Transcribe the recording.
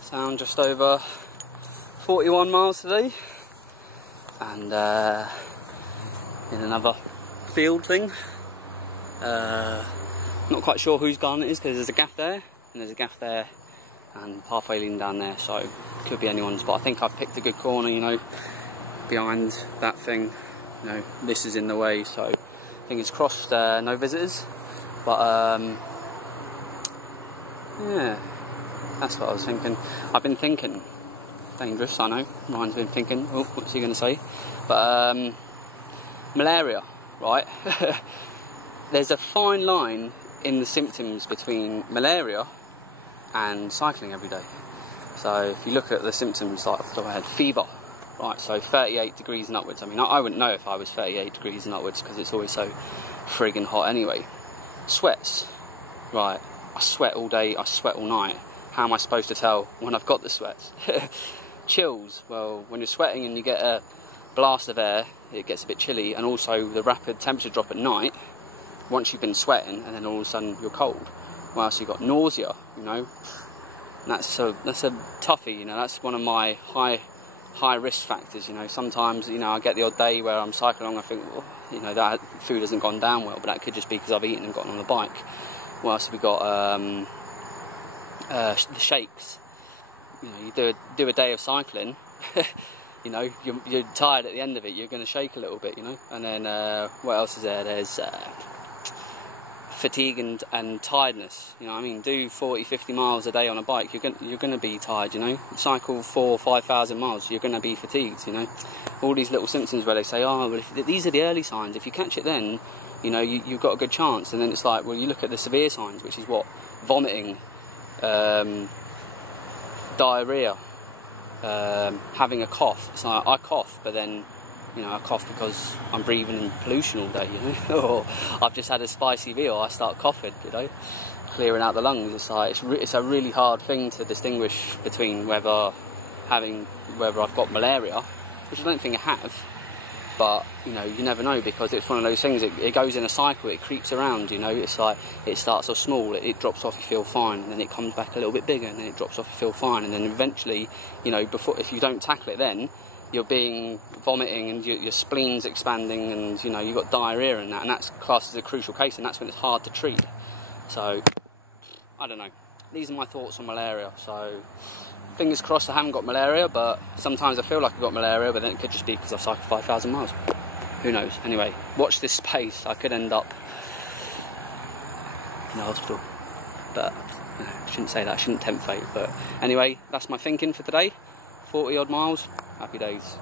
Sound just over 41 miles today, and in another field thing. Not quite sure whose garden it is because there's a gaff there and there's a gaff there and pathway leading down there, so it could be anyone's, but I think I've picked a good corner, you know, behind that thing. You know, this is in the way, so fingers crossed, no visitors. But yeah, that's what I was thinking. I've been thinking, dangerous, I know, Ryan's been thinking, oh, what's he going to say? But malaria, right? There's a fine line in the symptoms between malaria and cycling every day. So if you look at the symptoms, like off the top of my head, fever, right, so 38 degrees and upwards. I mean, I wouldn't know if I was 38 degrees and upwards because it's always so friggin' hot anyway. Sweats, right, I sweat all day, I sweat all night. How am I supposed to tell when I've got the sweats? Chills, well, when you're sweating and you get a blast of air, it gets a bit chilly, and also the rapid temperature drop at night, once you've been sweating and then all of a sudden you're cold. Well, else you've got nausea, you know, and that's a toughie, you know, that's one of my high risk factors, you know. Sometimes, you know, I get the odd day where I'm cycling along, I think, well, you know, that food hasn't gone down well, but that could just be because I've eaten and gotten on the bike. What else have we got? The shakes. You know, you do a day of cycling, you know, you're tired at the end of it, you're going to shake a little bit, you know. And then what else is there? There's fatigue and tiredness, you know what I mean. Do 40-50 miles a day on a bike, you're going to be tired, you know. Cycle 4,000 or 5,000 miles, you're going to be fatigued, you know. All these little symptoms where they say, oh, well, these are the early signs, if you catch it then, you know, you've got a good chance. And then it's like, well, you look at the severe signs, which is what? Vomiting, diarrhea, having a cough. It's like, I cough, but then, you know, I cough because I'm breathing in pollution all day, you know, or I've just had a spicy meal, I start coughing, you know, clearing out the lungs. It's like, it's a really hard thing to distinguish between whether I've got malaria, which I don't think I have, but, you know, you never know, because it's one of those things, it goes in a cycle, it creeps around, you know. It's like, it starts off small, it drops off, you feel fine, and then it comes back a little bit bigger, and then it drops off, you feel fine, and then eventually, you know, if you don't tackle it then, you're vomiting and your spleen's expanding, and, you know, you've got diarrhea and that, and that's classed as a crucial case, and that's when it's hard to treat. So, I don't know. These are my thoughts on malaria, so fingers crossed I haven't got malaria, but sometimes I feel like I've got malaria, but then it could just be because I've cycled 5,000 miles. Who knows? Anyway, watch this space. I could end up in the hospital, but I shouldn't say that, I shouldn't tempt fate. But anyway, that's my thinking for today. 40 odd miles, happy days.